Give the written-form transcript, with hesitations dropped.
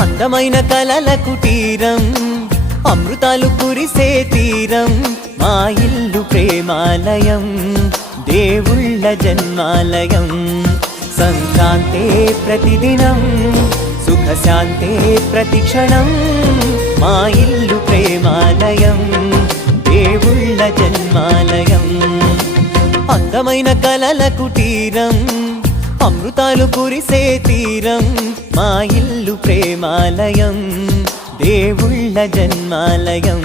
అందమైన కలల కుటీరం, అమృతాలు కురిసే తీరం, మా ఇల్లు ప్రేమాలయం, దేవుళ్ళ జన్మాలయం. సంక్రాంతే ప్రతిదినం, సుఖశాంతే ప్రతిక్షణం, మా ఇల్లు ప్రేమాలయం, దేవుళ్ళ జన్మాలయం. అందమైన కలల కుటీరం, అమృతాలు కురిసే తీరం, మా ఇల్లు ప్రేమాలయం, దేవుళ్ళ జన్మాలయం.